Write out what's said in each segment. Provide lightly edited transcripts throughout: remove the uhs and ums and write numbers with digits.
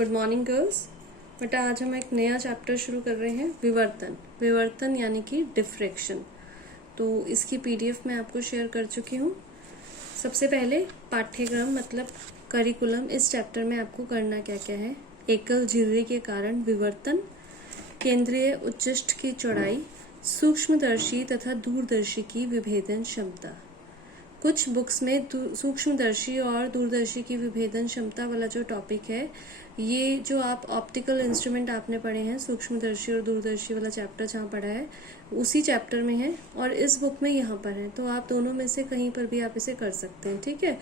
Good morning girls. बेटा आज हम एक नया चैप्टर शुरू कर रहे हैं, विवर्तन। विवर्तन यानी कि डिफ्रैक्शन। तो इसकी पीडीएफ मैं आपको शेयर कर चुकी हूँ। सबसे पहले पाठ्यक्रम मतलब करिकुलम, इस चैप्टर में आपको करना क्या क्या है। एकल झिर्री के कारण विवर्तन, केंद्रीय उच्चिष्ट की चौड़ाई, सूक्ष्मदर्शी तथा दूरदर्शी की विभेदन क्षमता। कुछ बुक्स में सूक्ष्मदर्शी और दूरदर्शी की विभेदन क्षमता वाला जो टॉपिक है, ये जो आप ऑप्टिकल इंस्ट्रूमेंट आपने पढ़े हैं, सूक्ष्मदर्शी और दूरदर्शी वाला चैप्टर जहाँ पढ़ा है उसी चैप्टर में है और इस बुक में यहाँ पर है। तो आप दोनों में से कहीं पर भी आप इसे कर सकते हैं, ठीक है।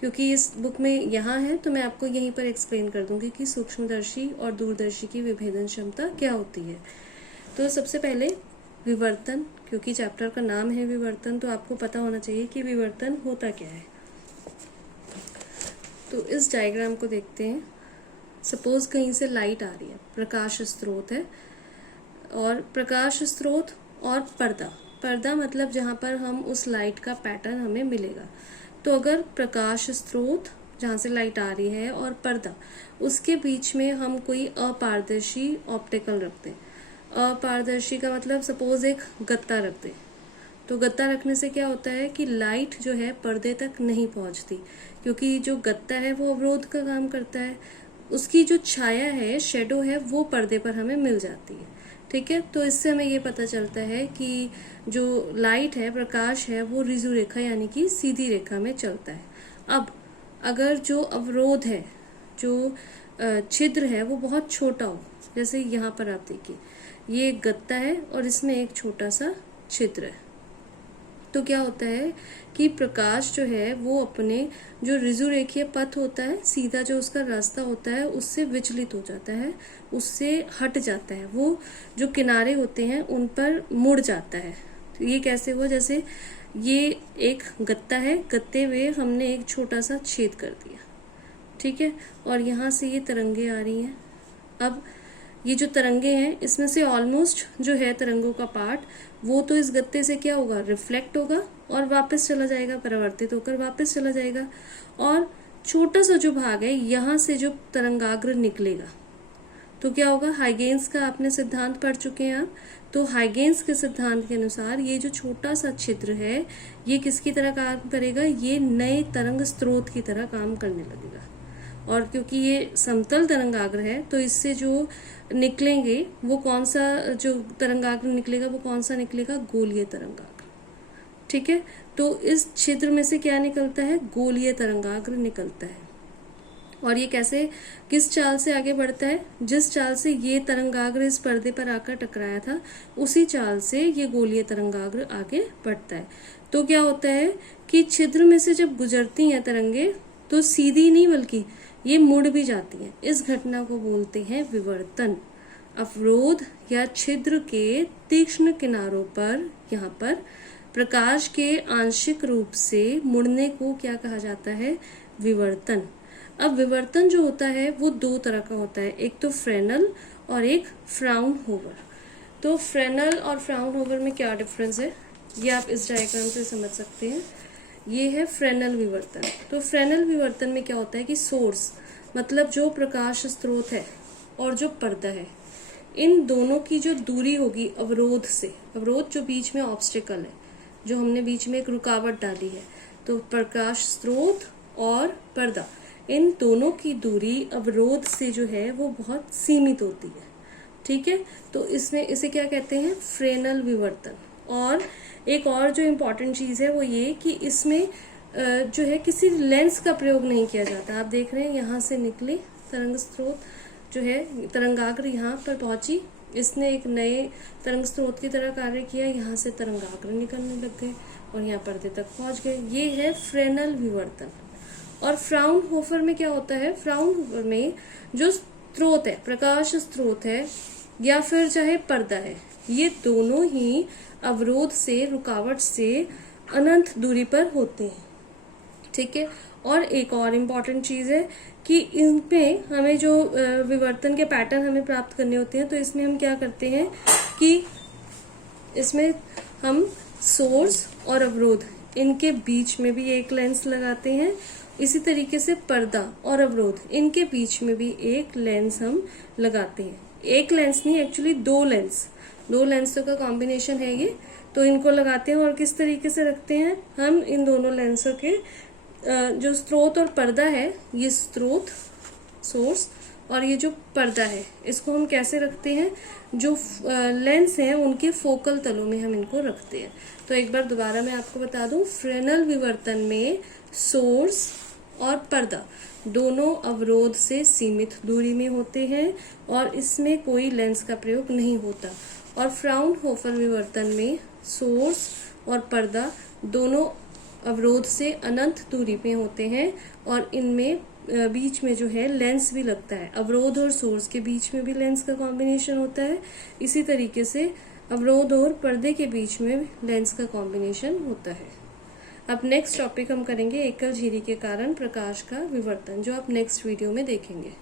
क्योंकि इस बुक में यहाँ है तो मैं आपको यहीं पर एक्सप्लेन कर दूंगी कि सूक्ष्मदर्शी और दूरदर्शी की विभेदन क्षमता क्या होती है। तो सबसे पहले विवर्तन, क्योंकि चैप्टर का नाम है विवर्तन, तो आपको पता होना चाहिए कि विवर्तन होता क्या है। तो इस डायग्राम को देखते हैं। सपोज कहीं से लाइट आ रही है, प्रकाश स्रोत है और प्रकाश स्रोत और पर्दा मतलब जहाँ पर हम उस लाइट का पैटर्न हमें मिलेगा। तो अगर प्रकाश स्रोत जहाँ से लाइट आ रही है और पर्दा, उसके बीच में हम कोई अपारदर्शी ऑप्टिकल रखते हैं। अपारदर्शी का मतलब सपोज एक गत्ता रख दे, तो गत्ता रखने से क्या होता है कि लाइट जो है पर्दे तक नहीं पहुंचती, क्योंकि जो गत्ता है वो अवरोध का काम करता है। उसकी जो छाया है, शेडो है, वो पर्दे पर हमें मिल जाती है, ठीक है। तो इससे हमें ये पता चलता है कि जो लाइट है, प्रकाश है, वो ऋजु रेखा यानी कि सीधी रेखा में चलता है। अब अगर जो अवरोध है, जो छिद्र है, वो बहुत छोटा हो, जैसे यहाँ पर आप देखिए ये एक गत्ता है और इसमें एक छोटा सा छिद्र है, तो क्या होता है कि प्रकाश जो है वो अपने जो ऋजुरेखीय पथ होता है, सीधा जो उसका रास्ता होता है, उससे विचलित हो जाता है, उससे हट जाता है। वो जो किनारे होते हैं उन पर मुड़ जाता है। तो ये कैसे हुआ, जैसे ये एक गत्ता है, गत्ते में हमने एक छोटा सा छेद कर दिया, ठीक है, और यहाँ से ये तरंगे आ रही हैं। अब ये जो तरंगे हैं, इसमें से ऑलमोस्ट जो है तरंगों का पार्ट, वो तो इस गत्ते से क्या होगा, रिफ्लेक्ट होगा और वापस चला जाएगा, परावर्तित होकर वापस चला जाएगा। और छोटा सा जो भाग है, यहाँ से जो तरंगाग्र निकलेगा, तो क्या होगा, हाइगेन्स का आपने सिद्धांत पढ़ चुके हैं आप। तो हाइगेन्स के सिद्धांत के अनुसार ये जो छोटा सा छिद्र है, ये किसकी तरह काम करेगा, ये नए तरंग स्रोत की तरह काम करने लगेगा। और क्योंकि ये समतल तरंगाग्र है, तो इससे जो निकलेंगे वो कौन सा, जो तरंगाग्र निकलेगा वो कौन सा निकलेगा, गोलीय तरंगाग्र, ठीक है। तो इस छिद्र में से क्या निकलता है, गोलीय तरंगाग्र निकलता है। और ये कैसे, किस चाल से आगे बढ़ता है, जिस चाल से ये तरंगाग्र इस पर्दे पर आकर टकराया था, उसी चाल से ये गोलीय तरंगाग्र आगे बढ़ता है। तो क्या होता है कि छिद्र में से जब गुजरती हैं तरंगे, तो सीधी नहीं बल्कि ये मुड़ भी जाती हैं। इस घटना को बोलते हैं विवर्तन। अवरोध या छिद्र के तीक्ष्ण किनारों पर, यहाँ पर प्रकाश के आंशिक रूप से मुड़ने को क्या कहा जाता है, विवर्तन। अब विवर्तन जो होता है वो दो तरह का होता है, एक तो फ्रेनल और एक फ्राउनहोफर। तो फ्रेनल और फ्राउनहोफर में क्या डिफरेंस है, ये आप इस डायग्राम से समझ सकते हैं। ये है फ्रेनल विवर्तन। तो फ्रेनल विवर्तन में क्या होता है कि सोर्स मतलब जो प्रकाश स्रोत है और जो पर्दा है, इन दोनों की जो दूरी होगी अवरोध से, अवरोध जो बीच में ऑब्स्टिकल है, जो हमने बीच में एक रुकावट डाली है, तो प्रकाश स्रोत और पर्दा, इन दोनों की दूरी अवरोध से जो है वो बहुत सीमित होती है, ठीक है। तो इसमें इसे क्या कहते हैं, फ्रेनल विवर्तन। और एक और जो इम्पोर्टेंट चीज है वो ये कि इसमें जो है किसी लेंस का प्रयोग नहीं किया जाता। आप देख रहे हैं यहाँ से निकले तरंग स्रोत जो है, तरंगाग्र यहाँ पर पहुंची, इसने एक नए तरंग स्रोत की तरह कार्य किया, यहाँ से तरंगाग्र निकलने लग गए और यहाँ पर्दे तक पहुंच गए। ये है फ्रेनल विवर्तन। और फ्राउनहोफर में क्या होता है, फ्राउनहोफर में जो स्रोत है, प्रकाश स्रोत है या फिर चाहे पर्दा है, ये दोनों ही अवरोध से, रुकावट से अनंत दूरी पर होते हैं, ठीक है। और एक और इम्पॉर्टेंट चीज है कि इनमें हमें जो विवर्तन के पैटर्न हमें प्राप्त करने होते हैं, तो इसमें हम क्या करते हैं कि इसमें हम सोर्स और अवरोध, इनके बीच में भी एक लेंस लगाते हैं इसी तरीके से पर्दा और अवरोध, इनके बीच में भी एक लेंस हम लगाते हैं। एक लेंस नहीं, एक्चुअली दो लेंस का कॉम्बिनेशन है ये। तो इनको लगाते हैं और किस तरीके से रखते हैं हम इन दोनों लेंसों के जो स्रोत और पर्दा है, ये स्रोत सोर्स और ये जो पर्दा है, इसको हम कैसे रखते हैं, जो लेंस हैं उनके फोकल तलों में हम इनको रखते हैं। तो एक बार दोबारा मैं आपको बता दूं, फ्रेनेल विवर्तन में सोर्स और पर्दा दोनों अवरोध से सीमित दूरी में होते हैं और इसमें कोई लेंस का प्रयोग नहीं होता। और फ्राउनहोफर विवर्तन में सोर्स और पर्दा दोनों अवरोध से अनंत दूरी पे होते हैं और इनमें बीच में जो है लेंस भी लगता है। अवरोध और सोर्स के बीच में भी लेंस का कॉम्बिनेशन होता है। इसी तरीके से अवरोध और पर्दे के बीच में लेंस का कॉम्बिनेशन होता है। अब नेक्स्ट टॉपिक हम करेंगे एकल झिरी के कारण प्रकाश का विवर्तन, जो आप नेक्स्ट वीडियो में देखेंगे।